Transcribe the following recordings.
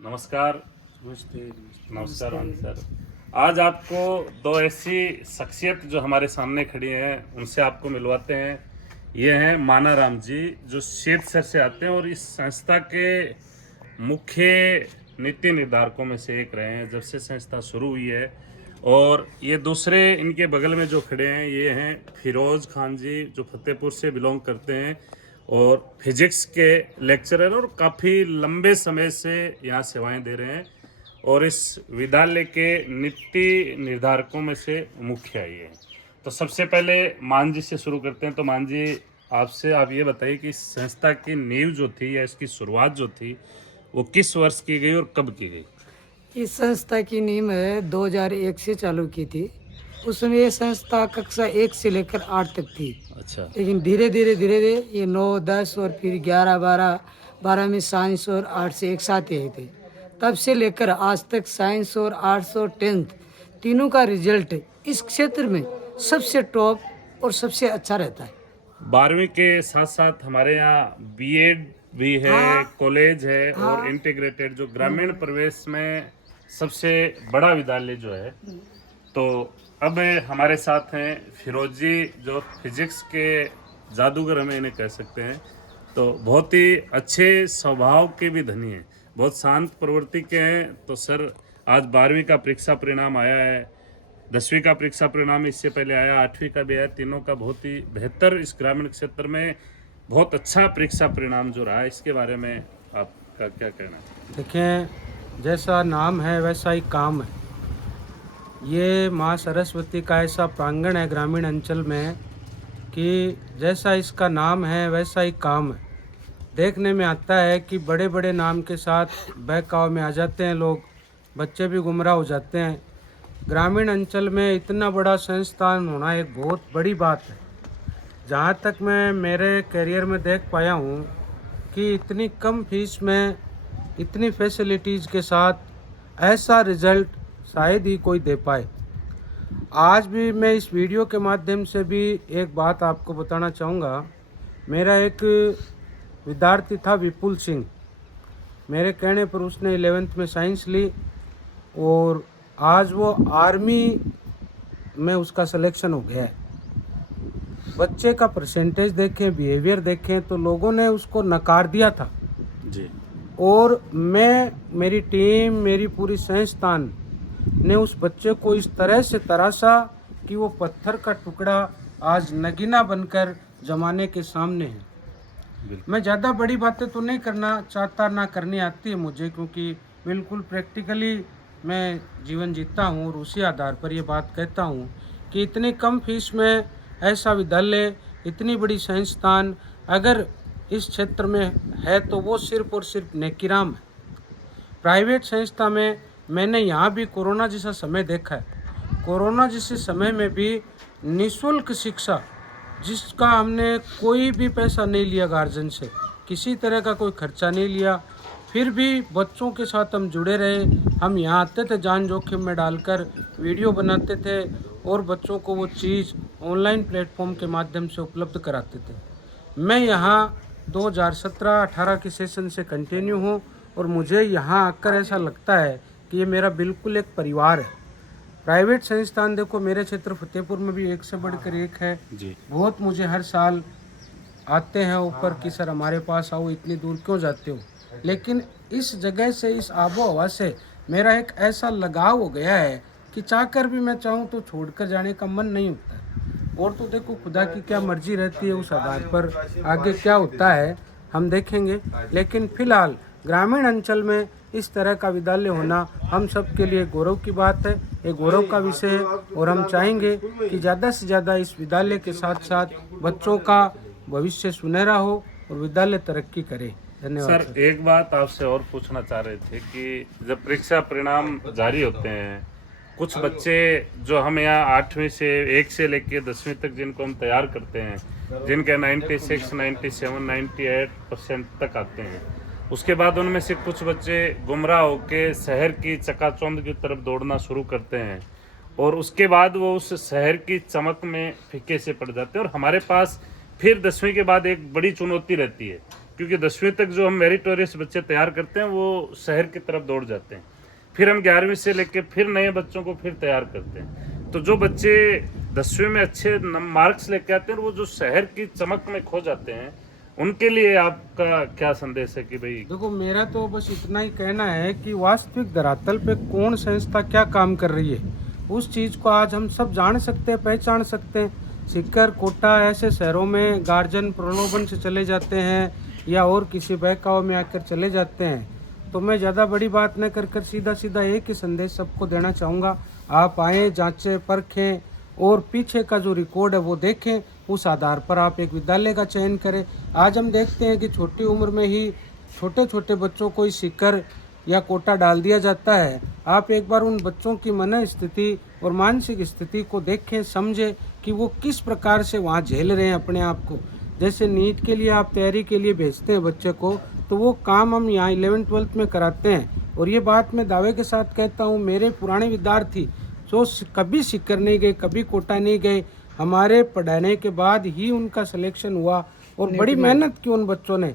नमस्कार। नमस्ते। नमस्कार सर। आज आपको दो ऐसी शख्सियत जो हमारे सामने खड़ी हैं उनसे आपको मिलवाते हैं। ये हैं माना राम जी जो शेतसर से आते हैं और इस संस्था के मुख्य नीति निर्धारकों में से एक रहे हैं जब से संस्था शुरू हुई है। और ये दूसरे इनके बगल में जो खड़े हैं ये हैं फिरोज खान जी जो फतेहपुर से बिलोंग करते हैं और फिजिक्स के लेक्चरर और काफ़ी लंबे समय से यहाँ सेवाएं दे रहे हैं और इस विद्यालय के नीति निर्धारकों में से मुख्य है ये। तो सबसे पहले मान जी से शुरू करते हैं। तो मान जी आपसे आप ये बताइए कि इस संस्था की नींव जो थी या इसकी शुरुआत जो थी वो किस वर्ष की गई और कब की गई? इस संस्था की नींव 2001 से चालू की थी। उसमें ये संस्था कक्षा 1 से लेकर 8 तक थी। अच्छा। लेकिन धीरे धीरे ये 9, 10 और फिर 11, 12 में साइंस और आर्ट्स एक साथ ही थे। तब से लेकर आज तक साइंस और आर्ट्स और 10th तीनों का रिजल्ट इस क्षेत्र में सबसे टॉप और सबसे अच्छा रहता है। 12वीं के साथ साथ हमारे यहाँ बीएड भी है, हाँ। कॉलेज है और हाँ। इंटीग्रेटेड जो ग्रामीण प्रवेश में सबसे बड़ा विद्यालय जो है। तो अब हमारे साथ हैं फिरोज जी जो फिजिक्स के जादूगर हमें इन्हें कह सकते हैं। तो बहुत ही अच्छे स्वभाव के भी धनी हैं, बहुत शांत प्रवृत्ति के हैं। तो सर आज 12वीं का परीक्षा परिणाम आया है, 10वीं का परीक्षा परिणाम इससे पहले आया, 8वीं का भी आया। तीनों का बहुत ही बेहतर इस ग्रामीण क्षेत्र में बहुत अच्छा परीक्षा परिणाम जो रहा है, इसके बारे में आपका क्या कहना है? देखें, जैसा नाम है वैसा ही काम है। ये माँ सरस्वती का ऐसा प्रांगण है ग्रामीण अंचल में कि जैसा इसका नाम है वैसा ही काम है। देखने में आता है कि बड़े बड़े नाम के साथ बहकाव में आ जाते हैं लोग, बच्चे भी गुमराह हो जाते हैं। ग्रामीण अंचल में इतना बड़ा संस्थान होना एक बहुत बड़ी बात है। जहाँ तक मैं मेरे करियर में देख पाया हूँ कि इतनी कम फीस में इतनी फैसिलिटीज़ के साथ ऐसा रिज़ल्ट शायद ही कोई दे पाए। आज भी मैं इस वीडियो के माध्यम से भी एक बात आपको बताना चाहूँगा। मेरा एक विद्यार्थी था विपुल सिंह, मेरे कहने पर उसने 11th में साइंस ली और आज वो आर्मी में उसका सिलेक्शन हो गया है। बच्चे का परसेंटेज देखें, बिहेवियर देखें तो लोगों ने उसको नकार दिया था जी। और मेरी टीम, मेरी पूरी संस्थान ने उस बच्चे को इस तरह से तराशा कि वो पत्थर का टुकड़ा आज नगीना बनकर ज़माने के सामने है। मैं ज़्यादा बड़ी बातें तो नहीं करना चाहता, ना करनी आती है मुझे, क्योंकि बिल्कुल प्रैक्टिकली मैं जीवन जीता हूँ और उसी आधार पर ये बात कहता हूँ कि इतनी कम फीस में ऐसा विद्यालय, इतनी बड़ी संस्थान अगर इस क्षेत्र में है तो वो सिर्फ और सिर्फ नेकीराम है। प्राइवेट संस्था में मैंने यहाँ भी कोरोना जैसा समय देखा है। कोरोना जैसे समय में भी निःशुल्क शिक्षा, जिसका हमने कोई भी पैसा नहीं लिया गार्जियन से, किसी तरह का कोई खर्चा नहीं लिया, फिर भी बच्चों के साथ हम जुड़े रहे। हम यहाँ आते थे जान जोखिम में डालकर वीडियो बनाते थे और बच्चों को वो चीज़ ऑनलाइन प्लेटफॉर्म के माध्यम से उपलब्ध कराते थे। मैं यहाँ 2017-18 के सेशन से कंटिन्यू हूँ और मुझे यहाँ आकर ऐसा लगता है कि ये मेरा बिल्कुल एक परिवार है। प्राइवेट संस्थान देखो मेरे क्षेत्र फतेहपुर में भी एक से बढ़कर एक है जी। बहुत मुझे हर साल आते हैं ऊपर कि सर हमारे पास आओ, इतनी दूर क्यों जाते हो। लेकिन इस जगह से, इस आबो हवा से मेरा एक ऐसा लगाव हो गया है कि चाहकर भी मैं चाहूँ तो छोड़कर जाने का मन नहीं होता है। और तो देखो खुदा की क्या मर्जी रहती है, उस आधार पर आगे क्या होता है हम देखेंगे। लेकिन फिलहाल ग्रामीण अंचल में इस तरह का विद्यालय होना हम सब के लिए गौरव की बात है, एक गौरव का विषय है। और हम चाहेंगे कि ज़्यादा से ज़्यादा इस विद्यालय के साथ साथ बच्चों का भविष्य सुनहरा हो और विद्यालय तरक्की करे। धन्यवाद सर एक बात आपसे और पूछना चाह रहे थे कि जब परीक्षा परिणाम जारी होते हैं, कुछ बच्चे जो हम यहाँ 8वीं से 1 से लेके 10वीं तक जिनको हम तैयार करते हैं, जिनके 96, 97, 98% तक आते हैं, उसके बाद उनमें से कुछ बच्चे गुमराह होके शहर की चकाचौंध की तरफ दौड़ना शुरू करते हैं और उसके बाद वो उस शहर की चमक में फीके से पड़ जाते हैं। और हमारे पास फिर 10वीं के बाद एक बड़ी चुनौती रहती है क्योंकि 10वीं तक जो हम मेरिटोरियस बच्चे तैयार करते हैं वो शहर की तरफ दौड़ जाते हैं, फिर हम 11वीं से लेके फिर नए बच्चों को फिर तैयार करते हैं। तो जो बच्चे 10वीं में अच्छे मार्क्स लेके आते हैं वो जो शहर की चमक में खो जाते हैं, उनके लिए आपका क्या संदेश है कि भाई? देखो, मेरा तो बस इतना ही कहना है कि वास्तविक धरातल पे कौन संस्था क्या काम कर रही है उस चीज़ को आज हम सब जान सकते हैं, पहचान सकते हैं। सीकर, कोटा ऐसे शहरों में गार्जियन प्रलोभन से चले जाते हैं या और किसी बहकावे में आकर चले जाते हैं। तो मैं ज़्यादा बड़ी बात न कर सीधा सीधा एक ही संदेश सबको देना चाहूँगा, आप आएँ, जांचें, परखें और पीछे का जो रिकॉर्ड है वो देखें, उस आधार पर आप एक विद्यालय का चयन करें। आज हम देखते हैं कि छोटी उम्र में ही छोटे छोटे बच्चों को सीकर या कोटा डाल दिया जाता है। आप एक बार उन बच्चों की मन स्थिति और मानसिक स्थिति को देखें, समझें कि वो किस प्रकार से वहाँ झेल रहे हैं अपने आप को। जैसे नीट के लिए आप तैयारी के लिए भेजते हैं बच्चे को, तो वो काम हम यहाँ 11th-12th में कराते हैं। और ये बात मैं दावे के साथ कहता हूँ, मेरे पुराने विद्यार्थी जो कभी सीकर नहीं गए, कभी कोटा नहीं गए, हमारे पढ़ाने के बाद ही उनका सिलेक्शन हुआ और बड़ी मेहनत की उन बच्चों ने।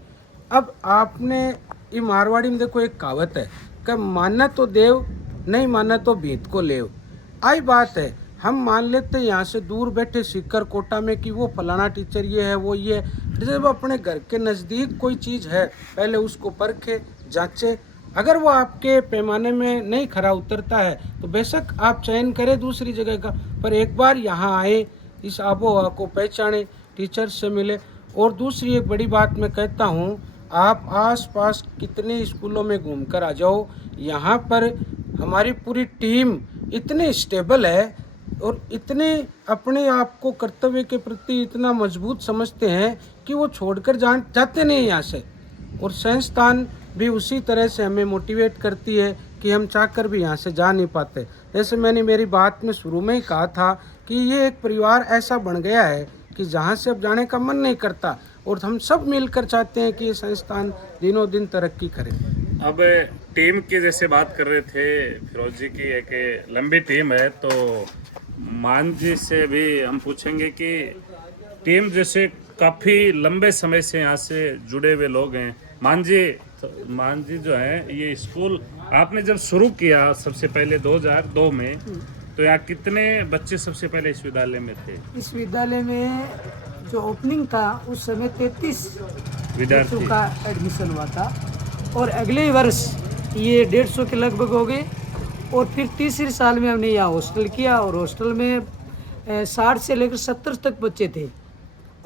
अब आपने ये मारवाड़ी में देखो एक कहावत है कि माना तो देव, नहीं माना तो भीत को लेव। आई बात है, हम मान लेते हैं यहाँ से दूर बैठे सीकर कोटा में कि वो फलाना टीचर ये है, वो ये है। जब अपने घर के नज़दीक कोई चीज़ है, पहले उसको परखे, जांचे। अगर वो आपके पैमाने में नहीं खरा उतरता है तो बेशक आप चयन करें दूसरी जगह का, पर एक बार यहाँ आए, इस आबो हवा को पहचाने, टीचर्स से मिले। और दूसरी एक बड़ी बात मैं कहता हूँ, आप आसपास कितने स्कूलों में घूमकर आ जाओ, यहाँ पर हमारी पूरी टीम इतनी स्टेबल है और इतने अपने आप को कर्तव्य के प्रति इतना मजबूत समझते हैं कि वो छोड़कर जाते नहीं यहाँ से। और संस्थान भी उसी तरह से हमें मोटिवेट करती है कि हम चाहकर भी यहाँ से जा नहीं पाते। जैसे मैंने मेरी बात में शुरू में ही कहा था कि ये एक परिवार ऐसा बन गया है कि जहाँ से अब जाने का मन नहीं करता, और हम सब मिलकर चाहते हैं कि ये संस्थान दिनों दिन तरक्की करे। अब टीम की जैसे बात कर रहे थे फिरोज जी की, एक लंबी टीम है, तो मान जी से भी हम पूछेंगे कि टीम जैसे काफ़ी लंबे समय से यहाँ से जुड़े हुए लोग हैं। मान जी जो है, ये स्कूल आपने जब शुरू किया सबसे पहले 2002 में, तो यहाँ कितने बच्चे सबसे पहले इस विद्यालय में थे? इस विद्यालय में जो ओपनिंग था उस समय 33 विद्यार्थी बच्चों का एडमिशन हुआ था, और अगले वर्ष ये 150 के लगभग हो गए। और फिर तीसरे साल में हमने यहाँ हॉस्टल किया, और हॉस्टल में 60 से लेकर 70 तक बच्चे थे।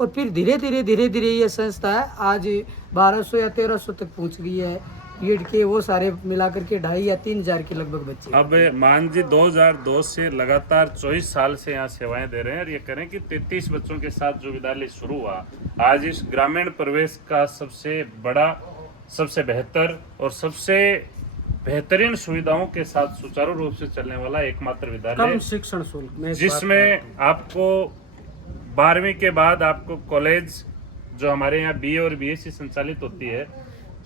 और फिर धीरे धीरे ये संस्था है आज 1200 या 1300 तक पहुँच गई है। बीएड के वो सारे मिलाकर के 2500 या 3000 के लगभग बच्चे। अब मान जी 2002 से लगातार 24 साल से यहाँ सेवाएं दे रहे हैं, और ये करें कि 33 बच्चों के साथ जो विद्यालय शुरू हुआ, आज इस ग्रामीण परिवेश का सबसे बड़ा, सबसे बेहतर और सबसे बेहतरीन सुविधाओं के साथ सुचारू रूप से चलने वाला एकमात्र विद्यालय, कम शिक्षण शुल्क, जिसमें आपको 12वीं के बाद आपको कॉलेज जो हमारे यहाँ बीए और बीएससी संचालित होती है,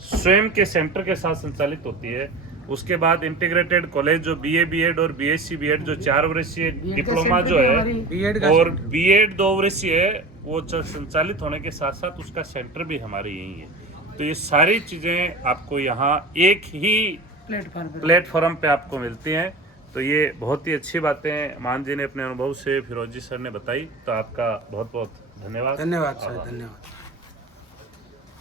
स्वयं के सेंटर के साथ संचालित होती है। उसके बाद इंटीग्रेटेड कॉलेज जो बीए बीएड और बीएससी बीएड जो 4 वर्षीय डिप्लोमा जो है, और बीएड 2 वर्षीय है, वो संचालित होने के साथ साथ उसका सेंटर भी हमारे यही है। तो ये सारी चीज़ें आपको यहाँ एक ही प्लेटफॉर्म पे आपको मिलती हैं। तो ये बहुत ही अच्छी बातें मान जी ने अपने अनुभव से फिरोजी सर ने बताई। तो आपका बहुत बहुत धन्यवाद। धन्यवाद सर, धन्यवाद।